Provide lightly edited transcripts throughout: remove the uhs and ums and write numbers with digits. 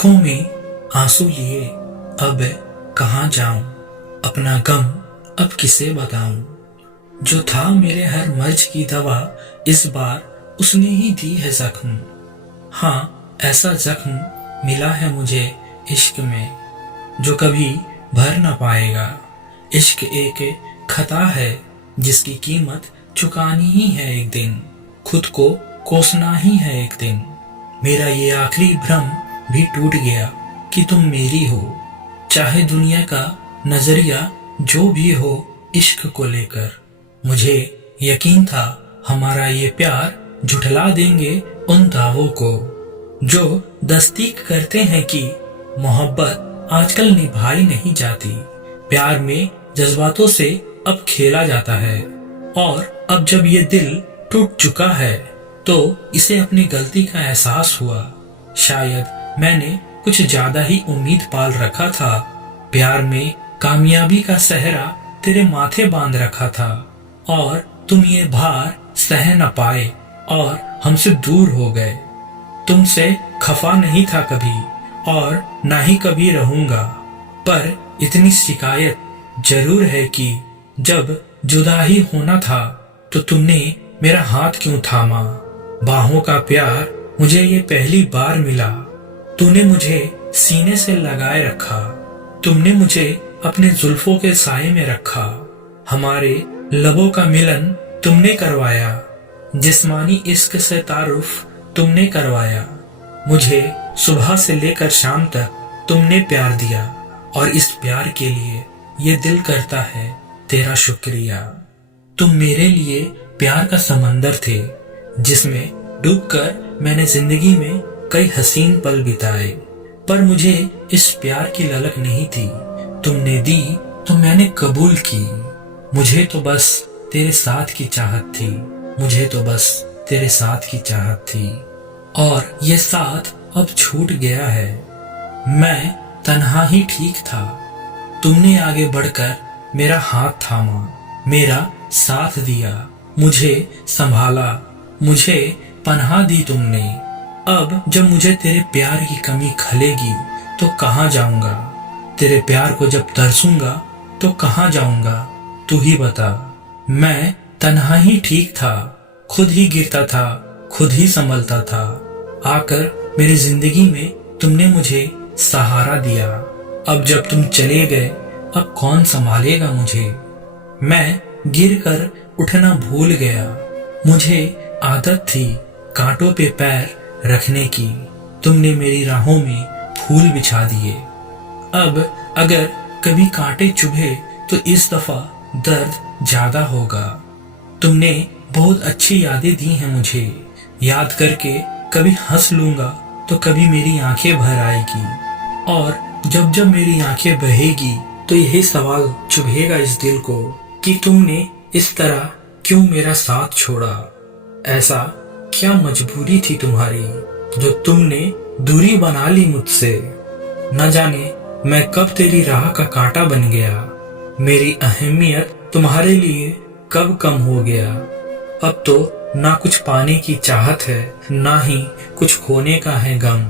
आंखों में आंसू लिए अब कहाँ जाऊं, अपना गम अब किसे बताऊं। जो था मेरे हर मर्ज की दवा, इस बार उसने ही दी है जख्म। हाँ, ऐसा जख्म मिला है मुझे इश्क में, जो कभी भर न पाएगा। इश्क एक खता है जिसकी कीमत चुकानी ही है एक दिन, खुद को कोसना ही है एक दिन। मेरा ये आखिरी भ्रम भी टूट गया कि तुम मेरी हो, चाहे दुनिया का नजरिया जो भी हो इश्क को लेकर। मुझे यकीन था हमारा ये प्यार झुठला देंगे उन दावों को, जो तस्दीक करते हैं कि मोहब्बत आजकल निभाई नहीं जाती। प्यार में जज्बातों से अब खेला जाता है, और अब जब ये दिल टूट चुका है तो इसे अपनी गलती का एहसास हुआ। शायद मैंने कुछ ज्यादा ही उम्मीद पाल रखा था। प्यार में कामयाबी का सहरा तेरे माथे बांध रखा था, और तुम ये भार सह न पाए और हमसे दूर हो गए। तुमसे खफा नहीं था कभी, और ना ही कभी रहूंगा, पर इतनी शिकायत जरूर है कि जब जुदा ही होना था तो तुमने मेरा हाथ क्यों थामा। बाहों का प्यार मुझे ये पहली बार मिला, तूने मुझे सीने से लगाए रखा। तुमने मुझे अपने जुल्फों के साए में रखा। हमारे लबों का मिलन तुमने करवाया, जिस्मानी इश्क से तारुफ तुमने करवाया। मुझे सुबह से लेकर शाम तक तुमने प्यार दिया, और इस प्यार के लिए ये दिल करता है तेरा शुक्रिया। तुम मेरे लिए प्यार का समंदर थे, जिसमें डूबकर मैंने जिंदगी में कई हसीन पल बिताए, पर मुझे इस प्यार की ललक नहीं थी। तुमने दी तो मैंने कबूल की। मुझे तो बस तेरे साथ की चाहत थी, मुझे तो बस तेरे साथ की चाहत थी, और ये साथ अब छूट गया है। मैं तन्हा ही ठीक था, तुमने आगे बढ़कर मेरा हाथ थामा, मेरा साथ दिया, मुझे संभाला, मुझे पनाह दी तुमने। अब जब मुझे तेरे प्यार की कमी खलेगी तो कहाँ जाऊंगा। तेरे प्यार को जब तरसूंगा तो कहाँ जाऊंगा, तू ही बता। मैं तन्हा ही ठीक था, खुद ही गिरता था, खुद ही संभलता था। आकर मेरी जिंदगी में तुमने मुझे सहारा दिया। अब जब तुम चले गए अब कौन संभालेगा मुझे। मैं गिरकर उठना भूल गया, मुझे आदत थी कांटों पे पैर रखने की। तुमने मेरी राहों में फूल बिछा दिए। अब अगर कभी कांटे चुभे तो इस दफा दर्द ज्यादा होगा। तुमने बहुत अच्छी यादें दी हैं मुझे, याद करके कभी हंस लूंगा तो कभी मेरी आंखें भर आएगी, और जब जब मेरी आंखें बहेगी तो यही सवाल चुभेगा इस दिल को कि तुमने इस तरह क्यों मेरा साथ छोड़ा। ऐसा क्या मजबूरी थी तुम्हारी जो तुमने दूरी बना ली मुझसे। न जाने मैं कब तेरी राह का कांटा बन गया, मेरी अहमियत तुम्हारे लिए कब कम हो गया। अब तो ना कुछ पाने की चाहत है, ना ही कुछ खोने का है गम।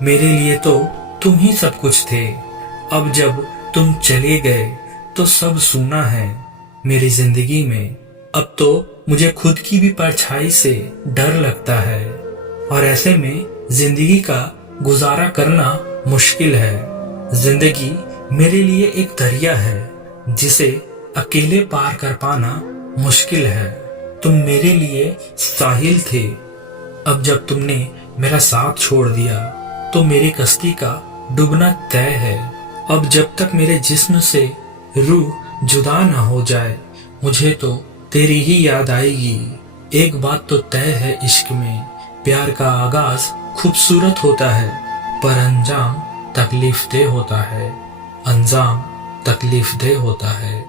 मेरे लिए तो तुम ही सब कुछ थे, अब जब तुम चले गए तो सब सूना है मेरी जिंदगी में। अब तो मुझे खुद की भी परछाई से डर लगता है, और ऐसे में जिंदगी का गुजारा करना मुश्किल है। जिंदगी मेरे लिए एक दरिया है जिसे अकेले पार कर पाना मुश्किल है। तुम मेरे लिए साहिल थे, अब जब तुमने मेरा साथ छोड़ दिया तो मेरी कश्ती का डूबना तय है। अब जब तक मेरे जिस्म से रूह जुदा न हो जाए मुझे तो तेरी ही याद आएगी। एक बात तो तय है इश्क में, प्यार का आगाज खूबसूरत होता है, पर अंजाम तकलीफ दे होता है, अंजाम तकलीफ दे होता है।